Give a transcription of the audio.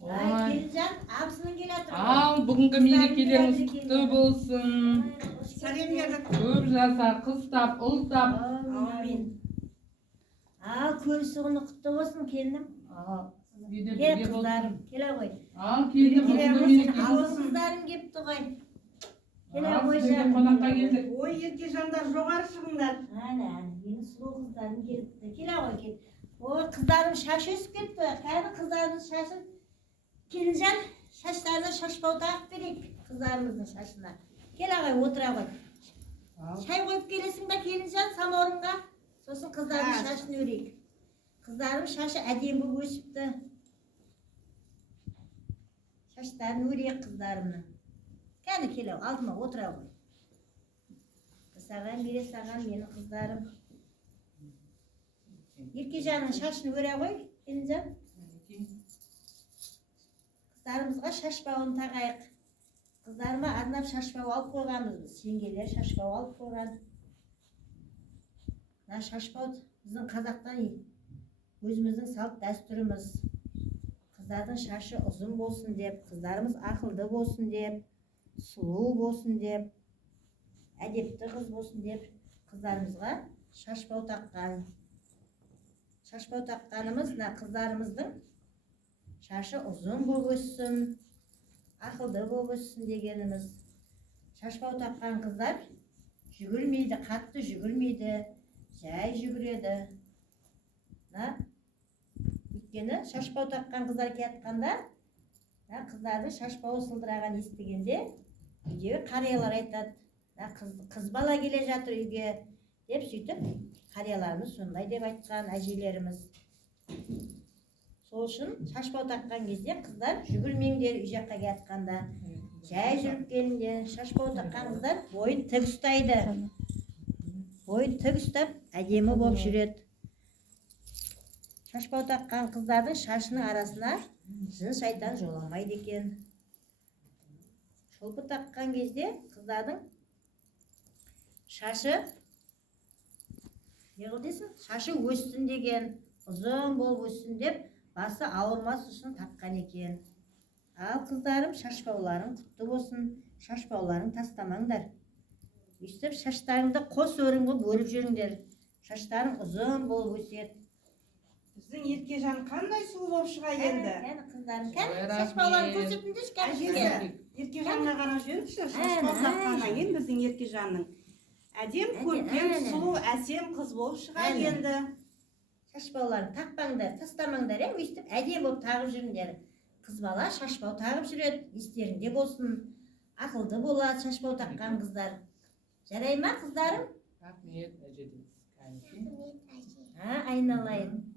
Ой. Келінжан, абысының келатыр. Ал, бүгінгі мерекелеріңіз құтты болсын. Сәлем бердік. Көп жаса, қыз тап, ұл тап. Амин. Ал, көрісі күні құтты болсын, келінім. Сізге де Кел бірге қыздарым, болсын. келе ғой. Ал, келді бүгінгі Ал, мерекелеріңіз. қыздарым кепті ғой. Келе Ал, ғой сізге жаным. қонаққа келдік. Ой, Еркежандар жоғары шығыңдар. Әне, менің сұлу қыздарым келіпті. Келе ғой, кел. Ой, қыздарым шашы өсіп кетті. Кәді қыздарымыз шашын. Келінжан, шаштарына шашбау тағып берейік қыздарымыздың шашына. Келе ғой, отыра ғой. Шай қойып келесің ба Келінжан саморынға? Сосын қыздардың шашын өрейік. Қыздарым шашы әдемі болып өсіпті. Шаштарын өрейік қыздарымның. Кәні келе, алдыма отыра ғой. Саған бере саған менің қыздарым. Еркежанның шашын өре ғой, Келінжан. Қыздарымызға шашбауын тағайық. Қыздарыма арнап шашбау алып қойғанбыз біз. Жеңгелер шашбау алып қойған. Мына шашбау біздің қазақтан өзіміздің салт дәстүріміз. Қыздардың шашы ұзын болсын деп, қыздарымыз ақылды болсын деп, сұлу болсын деп, әдепті қыз болсын деп қыздарымызға шашбау таққан. Шашбау таққанымыз мына қыздарымыздың шашы ұзын болып өссін, ақылды болып өссін дегеніміз. Шашбау таққан қыздар жүгірмейді, қатты жүгірмейді, жай жүгіреді. Өйткені шашбау таққан қыздар келатқанда, қыздарды шашбауы сылдыраған естігенде, үйдегі қариялар айтады, қыз бала келе жатыр үйге деп сөйтіп қарияларымыз сондай деп айтқан әжелеріміз. Сол үшін шашбау таққан кезде қыздар жүгірмеңдер үй жаққа келатқанда. Жай жүріп келіңдер. Шашбау таққан қыздар бойын тік ұстайды. Бойын тік ұстап әдемі болып жүреді. Шашбау таққан қыздардың шашының арасына жын шайтан жоламайды екен. Шолпы таққан кезде қыздардың шашы шашы өссін деген, ұзын болып өссін деп басы ауырмас үшін таққан екен. Ал қыздарым, шашбауларың құтты болсын, шашбауларың тастамаңдар. Өстіп шаштарыңды қос өрімге бөліп жүріңдер. Шаштарың ұзын болып өседі. Біздің Еркежан қандай сұлу болып шыға енді. Кәні қыздарым, кәні шашбауларын көрсетіңдерші кәні. Әжесі, Еркежанға қарап жүріңізші, шашбау таққаннан кейін біздің Еркежанның әдем көркем сұлу әсем қыз болып шыға енді. Шашбауларын тақпаңдар, тастамаңдар, өйстіп әдем болып тағып жүріңдер. Қыз бала шашбау тағып жүреді, естеріңде болсын. Ақылды болады шашбау таққан қыздар. Жарай ма қыздарым? Рахмет, әжеден. Айналайын.